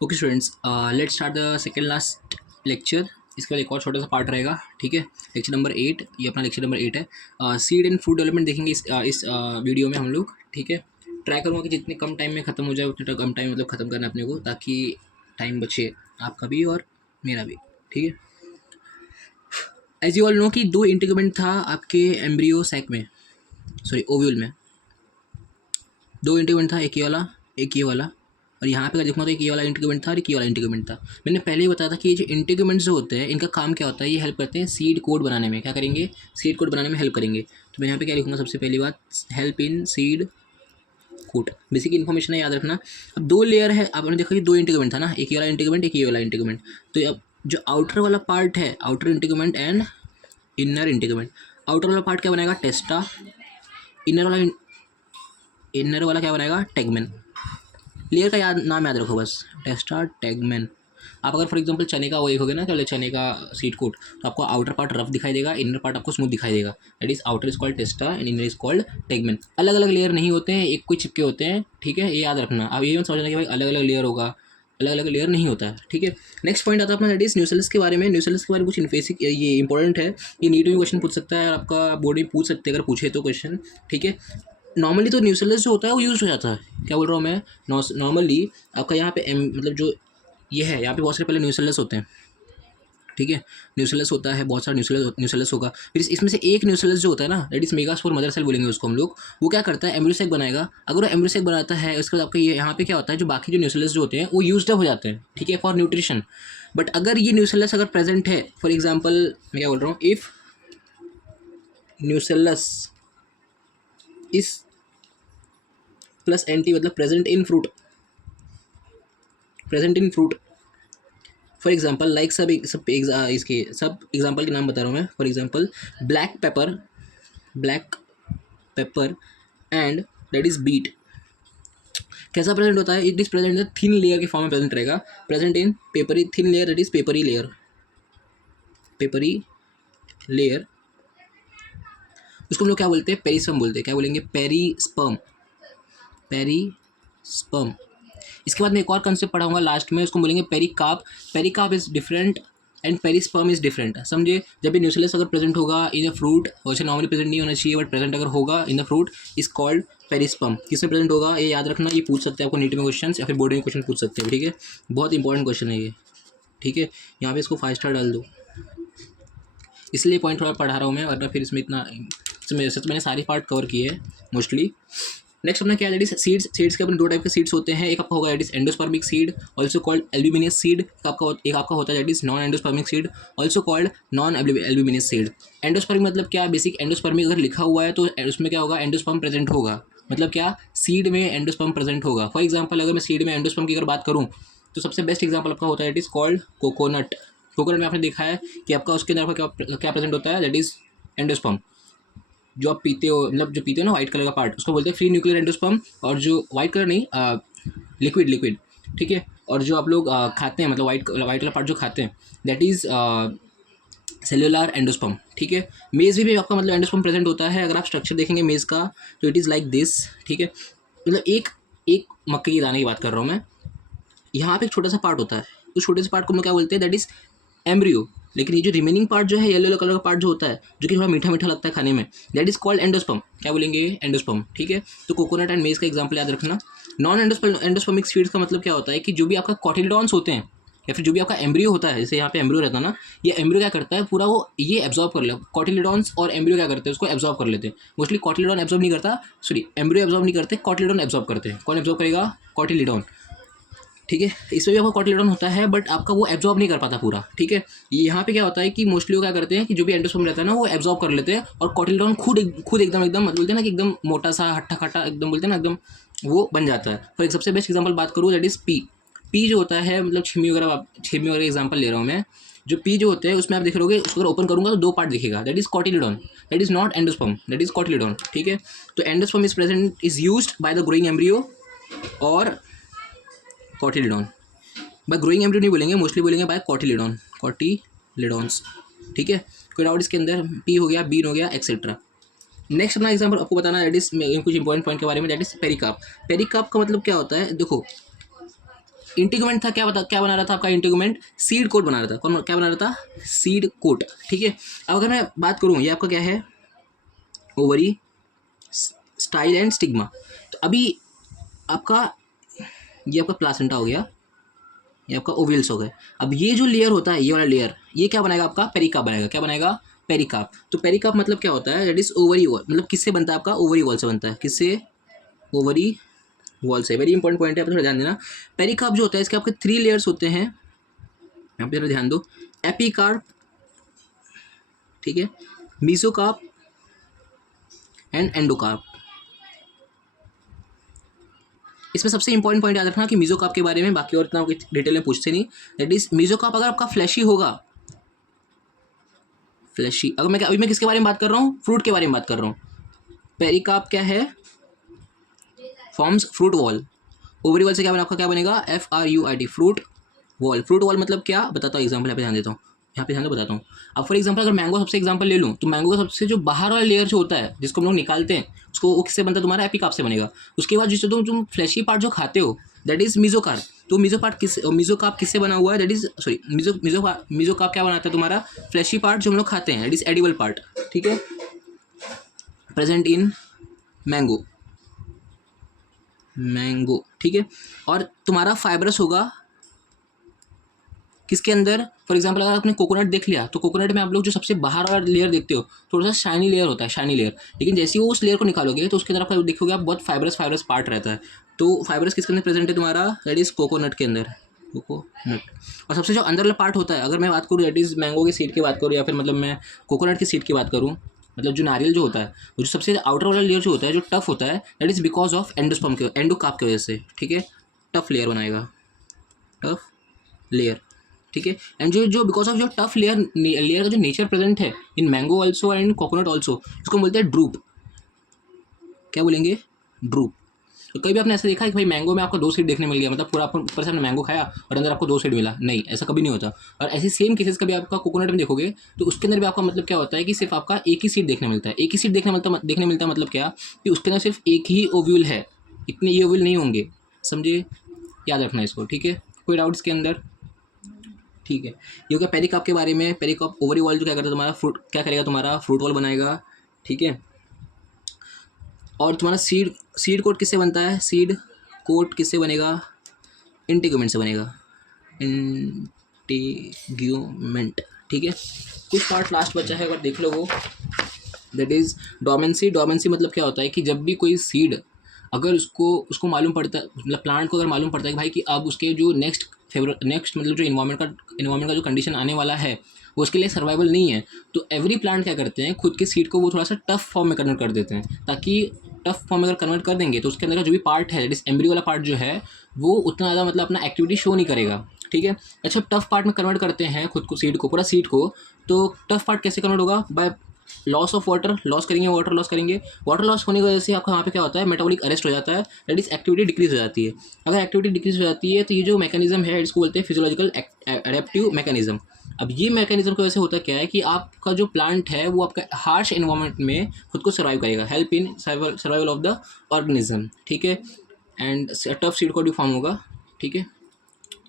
Okay students, let's start the second last lecture. इसके बाद एक और छोटा सा पार्ट रहेगा, ठीक है। लेक्चर नंबर 8, ये अपना लेक्चर नंबर 8 है। सीड एंड फूड डेवलपमेंट देखेंगे इस वीडियो में हम लोग, ठीक है। ट्राई करूँगा कि जितने कम टाइम में ख़त्म हो जाए उतने कम टाइम मतलब ख़त्म करना अपने को, ताकि टाइम बचे आपका भी और मेरा भी, ठीक है। एज यू ऑल नो कि दो इंटीग्यूमेंट था आपके एम्ब्रियो सैक में, सॉरी ओव्यूल में। दो इंटीग्यूमेंट था, एक ये वाला एक ये वाला, और यहाँ पे अगर देखना तो एक ये वाला इंटीग्यूमेंट था और एक ये वाला इंटीग्यूमेंट था। मैंने पहले ही बताया था कि ये जो इंटीग्यूमेंट्स जो होते हैं इनका काम क्या होता है, ये हेल्प करते हैं सीड कोड बनाने में। क्या करेंगे? सीड कोड बनाने में हेल्प करेंगे। तो मैं यहाँ पे क्या लिखूँगा? सबसे पहली बात, help in seed code. Basic information है, याद रखना। अब दो लेयर है, आपने देखा कि दो इंटीग्यूमेंट था ना, एक ये वाला इंटीग्यूमेंट एक ये वाला इंटीग्यूमेंट। तो अब जो आउटर वाला पार्ट है, outer integument and inner integument. Outer वाला पार्ट क्या बनाएगा? टेस्टा। इनर वाला क्या बनाएगा? टेगमेन। लेयर का नाम याद रखो बस, टेस्टा टेगमेन। आप अगर फॉर एग्जांपल चने का वो देखोगे ना, क्या चने का सीड कोट, तो आपको आउटर पार्ट रफ दिखाई देगा, इनर पार्ट आपको स्मूथ दिखाई देगा। That is outer is called टेस्टा and inner is called tegmen. अलग अलग लेयर नहीं होते हैं, एक कोई चिपके होते हैं, ठीक है। ये याद रखना। अब ये मत समझना कि भाई अलग अलग लेयर होगा, अलग अलग लेयर नहीं होता है, ठीक है। नेक्स्ट पॉइंट आता है अपना, दैट इज न्यूसेलस के बारे में। न्यूसेलस के बारे में कुछ बेसिक ये इंपॉर्टेंट है, ये नीट में क्वेश्चन पूछ सकता है और आपका बोर्ड में पूछ सकते हैं अगर पूछे तो क्वेश्चन, ठीक है। नॉर्मली तो न्यूसेलस जो होता है वो यूज हो जाता है, क्या बोल रहा हूँ मैं, नॉर्मली आपका यहाँ पे मतलब जो ये है, यहाँ पे बहुत सारे पहले न्यूसेलस होते हैं, ठीक है। न्यूसेलस होता है, बहुत सारा न्यूसेलस होगा। फिर इसमें से एक न्यूसेलस जो होता है ना, that is megaspore mother cell बोलेंगे उसको हम लोग। वो क्या करता है? एम्ब्रियोसेक बनाएगा। अगर वो एम्ब्रियोसेक बनाता है, उसके बाद आपका ये यहाँ पे क्या होता है, जो बाकी जो न्यूसेलस जो होते हैं वो यूज्ड अप हो जाते हैं, ठीक है, फॉर न्यूट्रिशन। बट अगर ये न्यूसेलस अगर प्रेजेंट है, फॉर एग्जाम्पल मैं क्या बोल रहा हूँ, if nucellus is plus anti मतलब present in fruit, present in fruit. For example like इसके सब एग्जाम्पल के नाम बता रहा हूँ मैं। For example black pepper and that is beet. कैसा प्रेजेंट होता है? It is present in thin layer के फॉर्म में प्रेजेंट रहेगा। Present in papery thin layer, that is papery layer. उसको हम लोग क्या बोलते हैं? पेरिस्पर्म बोलते हैं। क्या बोलेंगे? पेरिस्पर्म। इसके बाद मैं एक और कंसेप्ट पढ़ाऊंगा लास्ट में, उसको बोलेंगे pericarp. Pericarp is different and perisperm is different, समझे। जब भी न्यूसेलस अगर प्रेजेंट होगा इन द फ्रूट, वैसे नॉर्मली प्रेजेंट नहीं होना चाहिए, बट प्रेजेंट अगर होगा in the fruit is called perisperm. किसमें प्रेजेंट होगा ये याद रखना, ये पूछ सकते हैं आपको नीट में क्वेश्चन, या फिर बोर्ड में क्वेश्चन पूछ सकते हैं, ठीक है। बहुत इंपॉर्टेंट क्वेश्चन है ये, ठीक है। यहाँ पे इसको 5 स्टार डाल दो, इसलिए पॉइंट थोड़ा पढ़ा रहा हूँ मैं, वरना फिर इसमें इतना सच मैंने सारे पार्ट कवर किए हैं मोस्टली। नेक्स्ट अपना क्या है? That is seeds. सीड्स के अपने दो टाइप के सीड्स होते हैं। एक आपका होगा that is endospermic seed, also called albuminous seed. एक आपका होता है that is non endospermic seed, also called non albuminous seed. Endospermic मतलब क्या? बेसिक एंडोस्पर्मिक अगर लिखा हुआ है तो उसमें क्या होगा? एंडोस्पर्म प्रेजेंट होगा। मतलब क्या? सीड में एंडोस्पर्म प्रेजेंट होगा। फॉर एग्जाम्पल अगर मैं सीड में एंडोस्पर्म की अगर बात करूँ तो सबसे बेस्ट एग्जाम्पल आपका होता है that is called coconut. Coconut में आपने देखा है कि आपका उसके अंदर क्या क्या प्रेजेंट होता है? That is endosperm. जो आप पीते हो, मतलब जो पीते हो ना वाइट कलर का पार्ट, उसको बोलते हैं फ्री न्यूक्लियर एंडोस्पर्म। और जो वाइट कलर नहीं, लिक्विड, ठीक है। और जो आप लोग खाते हैं, मतलब वाइट कलर पार्ट जो खाते हैं, दैट इज सेल्युलर एंडोस्पर्म, ठीक है। मेज भी आपका मतलब एंडोस्पर्म प्रेजेंट होता है। अगर आप स्ट्रक्चर देखेंगे मेज का तो इट इज़ लाइक दिस, ठीक है। मतलब एक मक्के के दाने की बात कर रहा हूँ मैं। यहाँ पे एक छोटा सा पार्ट होता है, उस छोटे से पार्ट को हम लोग क्या बोलते हैं? That is embryo. लेकिन ये जो रिमेनिंग पार्ट जो है, येलो कलर का पार्ट जो होता है, जो कि थोड़ा मीठा मीठा लगता है खाने में, दैट इज कॉल्ड एंडोस्पर्म। क्या बोलेंगे? एंडोस्पर्म, ठीक है। तो कोकोनट एंड मेज का एग्जाम्पल याद रखना। नॉन एंडोस्पर्मिक सीड्स का मतलब क्या होता है कि जो भी आपका कॉटिलिडॉन्स होते हैं, या फिर जो भी आपका एम्ब्रियो होता है, जैसे यहाँ पे एम्ब्रियो रहता है ना, ये एम्ब्रियो क्या करता है पूरा वो ये एब्जॉर्ब कर लेता है। कॉटिलिडॉन्स और एम्ब्रियो क्या करते हैं? उसको एब्जॉर्ब कर लेते हैं। मोस्टली कॉटिलिडॉन एब्जॉर्ब नहीं करता, सॉरी एम्ब्रियो एब्जॉर्ब नहीं करते, कॉटिलिडॉन एब्जॉर्ब करते हैं। कौन एब्जॉर्ब करेगा? कॉटिलिडॉन, ठीक है। इसमें भी आपका कॉटिलिडॉन होता है, बट आपका वो एब्जॉर्ब नहीं कर पाता पूरा, ठीक है। यहाँ पे क्या होता है कि मोस्टली वो क्या करते हैं कि जो भी एंडोस्पर्म रहता है ना, वो एब्जॉर्ब कर लेते हैं, और कॉटिलिडॉन खुद एकदम बोलते हैं ना कि एकदम मोटा सा हट्टा खट्टा एकदम बोलते हैं ना, एकदम वो बन जाता है। फॉर एक सबसे बेस्ट एग्जाम्पल बात करूँ, दैट इज पी जो होता है, मतलब छीमी वगैरह एग्जाम्पल ले रहा हूँ मैं। जो पी जो होते हैं उसमें आप देख लोगे, उसको अगर ओपन करूँगा तो 2 पार्ट दिखेगा, that is cotyledon, that is not endosperm, that is cotyledon, ठीक है। तो endosperm is present is used by the growing embryo और कॉटिलिडॉन। बाय ग्रोइंग एम्ब्रियो नहीं बोलेंगे, मोस्टली बोलेंगे बाय कॉटिलिडॉन्स, ठीक है। कोई डाउट इसके अंदर? पी हो गया, बीन हो गया, एक्सेट्रा। नेक्स्ट अपना एग्जाम्पल आपको बताना है, कुछ इंपॉर्टेंट पॉइंट के बारे में, दैट इज पेरिकार्प। पेरिकार्प का मतलब क्या होता है? देखो, इंटीग्यूमेंट था, क्या बना रहा था आपका इंटीग्यूमेंट? सीड कोट बना रहा था। कौन क्या बना रहा था? सीड कोट, ठीक है। अब अगर मैं बात करूँ, ये आपका क्या है? Ovary, style and stigma. तो अभी आपका ये आपका प्लासेंटा हो गया, ये आपका ओव्यूल्स हो गए। अब ये जो लेयर होता है, ये वाला लेयर, ये क्या बनाएगा आपका? पेरिकाप बनाएगा। क्या बनाएगा? पेरिकाप। तो पेरिकाप मतलब क्या होता है? दैट इज ओवरी वॉल, मतलब किससे बनता है आपका? ओवरी वॉल से बनता है। किससे? ओवरी वॉल से। वेरी इंपॉर्टेंट पॉइंट है, आप थोड़ा ध्यान देना। पेरिकाप जो होता है, इसके आपके 3 लेयर्स होते हैं, यहाँ पे जरा ध्यान दो। एपिकार्प, ठीक है, मीसोकार्प एंड एंडोकार्प। इसमें सबसे इंपॉर्टेंट पॉइंट याद रखना कि मीजोकाप के बारे में, बाकी और इतना डिटेल में पूछते नहीं। दैट इज मीजोकाप अगर आपका फ्लैशी होगा, फ्लैशी, अगर मैं अभी मैं किसके बारे में बात कर रहा हूँ? फ्रूट के बारे में बात कर रहा हूँ। पेरिकाप क्या है? Forms fruit wall. Ovary wall से क्या बना आपका? क्या बनेगा? FRUIT, fruit wall. Fruit wall मतलब क्या? बताता हूँ, एग्जाम्पल यहाँ पे ध्यान देता हूँ, यहाँ पे ध्यान दो, बताता हूँ। अब फॉर एग्जाम्पल अगर मैंगो सबसे एग्जाम्पल ले लूँ, तो मैंगो का सबसे जो बाहर वाला लेयर जो होता है, जिसको हम लोग निकालते हैं, उसको वो किससे बनता है? तुम्हारा एपिकाप से बनेगा। उसके बाद जिससे तुम फ्लैशी पार्ट जो खाते हो, दैट इज मीजोकार्प। तो मीजोकार्प किससे बना हुआ है? दैट इज सॉरी, मीजोकार्प क्या बनाता है तुम्हारा? फ्लैशी पार्ट जो हम लोग खाते हैं, दैट इज एडिबल पार्ट, ठीक है, प्रेजेंट इन मैंगो, ठीक है। और तुम्हारा फाइब्रस होगा किसके अंदर? फॉर एग्जाम्पल अगर आपने कोकोनट देख लिया, तो कोकोनट में आप लोग जो सबसे बाहर वाला लेयर देखते हो, थोड़ा सा शाइनी लेयर होता है, शाइनी लेयर। लेकिन जैसे ही वो उस लेयर को निकालोगे, तो उसके अंदर आप देखोगे आप बहुत फाइब्रस पार्ट रहता है। तो फाइब्रस किसके अंदर प्रेजेंट है तुम्हारा? दैट इज कोकोनट के अंदर, कोकोनट। और सबसे जो अंदर वाला पार्ट होता है, अगर मैं बात करूँ दैट इज मैंगो की सीड की बात करूँ, या फिर मतलब मैं कोकोनट की सीड की बात करूँ, मतलब जो नारियल जो होता है, वो जो सबसे आउटर वाला लेयर जो होता है, जो टफ होता है, that is because of endocarp की वजह से, ठीक है। टफ लेयर बनाएगा, टफ लेयर, ठीक है। एंड जो जो बिकॉज ऑफ जो टफ लेयर का जो नेचर प्रेजेंट है in mango also and coconut also, इसको बोलते हैं ड्रूप। क्या बोलेंगे? ड्रूप। तो कभी भी आपने ऐसा देखा है कि भाई मैंगो में आपको 2 सीड देखने मिल गया, मतलब पूरा आपको ऊपर से आपने मैंगो खाया और अंदर आपको 2 सीड मिला? नहीं, ऐसा कभी नहीं होता। और ऐसी सेम केसेस कभी आपका कोकोनट में देखोगे, तो उसके अंदर भी आपका मतलब क्या होता है कि सिर्फ आपका एक ही सीड देखने मिलता है। एक ही सीड देखने मिलता है मतलब क्या? कि उसके अंदर सिर्फ एक ही ओव्यूल है, इतने ये ओव्यूल नहीं होंगे, समझे? याद रखना इसको, ठीक है। कोई डाउट्स के अंदर? ठीक है। ये हो गया पेरिकाप के बारे में। पेरिकाप ओवरी वॉल जो क्या करता है तुम्हारा? फ्रूट क्या करेगा? तुम्हारा फ्रूट वॉल बनाएगा, ठीक है। और तुम्हारा सीड कोट किससे बनता है? सीड कोट किससे बनेगा? इंटीग्यूमेंट से बनेगा, इंटीग्यूमेंट, ठीक है। कुछ पार्ट लास्ट बचा है, अगर देख लो वो, दैट इज डोमेंसी। डोमेंसी मतलब क्या होता है कि जब भी कोई सीड, अगर उसको मालूम पड़ता है, मतलब प्लांट को अगर मालूम पड़ता है कि भाई कि अब उसके जो नेक्स्ट मतलब जो इन्वायरमेंट का जो कंडीशन आने वाला है, वो उसके लिए सर्वाइवल नहीं है, तो एवरी प्लांट क्या करते हैं, खुद के सीड को वो थोड़ा सा टफ फॉर्म में कन्वर्ट कर देते हैं, ताकि टफ फॉर्म में अगर कन्वर्ट कर देंगे तो उसके अंदर का जो भी पार्ट है, दैट इज एम्ब्रियो वाला पार्ट जो है, वो उतना ज़्यादा मतलब अपना एक्टिविटी शो नहीं करेगा, ठीक है। अच्छा, टफ पार्ट में कन्वर्ट करते हैं खुद को, सीड को, पूरा सीड को, तो टफ पार्ट कैसे कन्वर्ट होगा? By loss of water, loss करेंगे, वाटर लॉस होने की वजह से आपका वहाँ पे क्या होता है? मेटाबॉलिक अरेस्ट हो जाता है, दैट इज एक्टिविटी डिक्रीज हो जाती है। अगर एक्टिविटी डिक्रीज हो जाती है, तो ये जो मैकेनिज्म है इसको बोलते हैं फिजियोलॉजिकल एडेप्टिव मैकेनिज्म। अब ये मैकेनिज्म की वजह से होता क्या है कि आपका जो प्लांट है वो आपका हार्श एनवायरनमेंट में खुद को सर्वाइव करेगा, help in survival of the organism, ठीक है। एंड टफ सीड कोड भी फॉर्म होगा, ठीक है।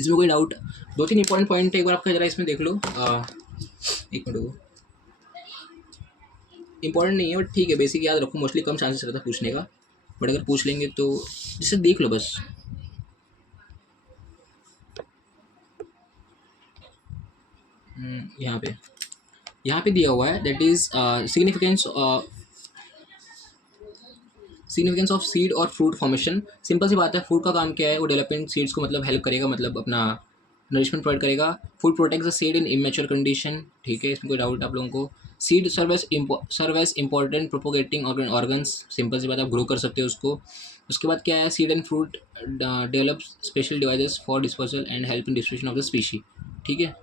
इसमें कोई डाउट? 2-3 इंपॉर्टेंट पॉइंट है, एक बार आपका जरा इसमें देख लो। एक मिनट, इंपॉर्टेंट नहीं है बट ठीक है, बेसिक याद रखो, मोस्टली कम चांसेस रहता है पूछने का, बट अगर पूछ लेंगे तो जिससे देख लो बस। यहाँ पे दिया हुआ है, that is significance of seed और फ्रूट फॉर्मेशन। सिंपल सी बात है, फ्रूट का काम क्या है? वो डेवलपमेंट सीड्स को मतलब हेल्प करेगा, मतलब अपना नरिशमेंट प्रोवाइड करेगा। Food protects the seed in immature condition, ठीक है, इसमें कोई डाउट आप लोगों को? Seed serve as important propagating organs, simple सी बात, आप ग्रो कर सकते हो उसको। उसके बाद क्या है? Seed and fruit develop special devices for disposal and help in distribution of the species, ठीक है।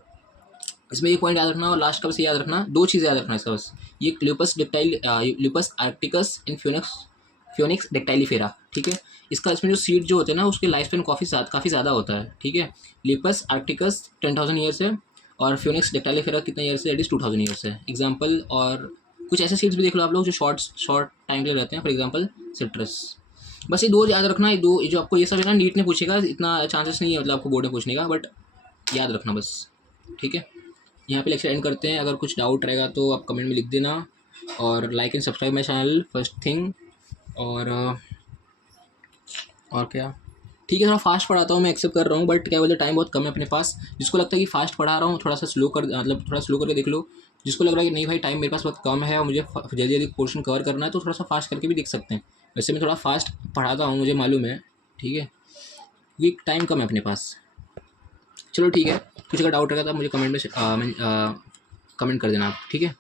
इसमें ये पॉइंट याद रखना, और लास्ट का बस याद रखना, 2 चीज़ें याद रखना इसका बस। ये ल्यूपस आर्क्टिकस इन फ्योनिक्स डेक्टाइलिफेरा, ठीक है। इसका इसमें जो सीड जो होते हैं ना, उसके लाइफ स्पेन काफ़ी ज़्यादा होता है, ठीक है। लिपस आर्क्टिकस 10,000 ईयर्स है, और फ्योनिक्स डेक्टाइलिफेरा कितने ईयर्स है? दैट इज 2000 ईयर्स है। एग्जाम्पल, और कुछ ऐसे सीड्स भी देख लो आप लोग जो शॉर्ट टाइम के लिए रहते हैं, फॉर एग्जाम्पल सिट्रस, बस ये दो याद रखना, ये दो, ये जो आपको ये सब है ना नीट ने पूछेगा, इतना चांसेस नहीं है मतलब आपको बोर्ड में पूछने का, बट याद रखना बस। ठीक है, यहाँ पे लेक्चर एंड करते हैं। अगर कुछ डाउट रहेगा तो आप कमेंट में लिख देना, और like and subscribe my channel first thing. और क्या, ठीक है, थोड़ा फास्ट पढ़ाता हूँ मैं, एक्सेप्ट कर रहा हूँ, बट क्या बोलते टाइम बहुत कम है अपने पास। जिसको लगता है कि फास्ट पढ़ा रहा हूँ, थोड़ा सा स्लो कर, मतलब थोड़ा स्लो करके देख लो। जिसको लग रहा है कि नहीं भाई टाइम मेरे पास बहुत कम है और मुझे जल्दी जल्दी पोर्शन कवर करना है, तो थोड़ा सा फास्ट करके भी देख सकते हैं। वैसे मैं थोड़ा फास्ट पढ़ाता हूँ, मुझे मालूम है। ठीक है, क्योंकि टाइम कम है अपने पास। चलो ठीक है, कुछ अगर डाउट रहेगा तो आप मुझे कमेंट में कमेंट कर देना आप। ठीक है।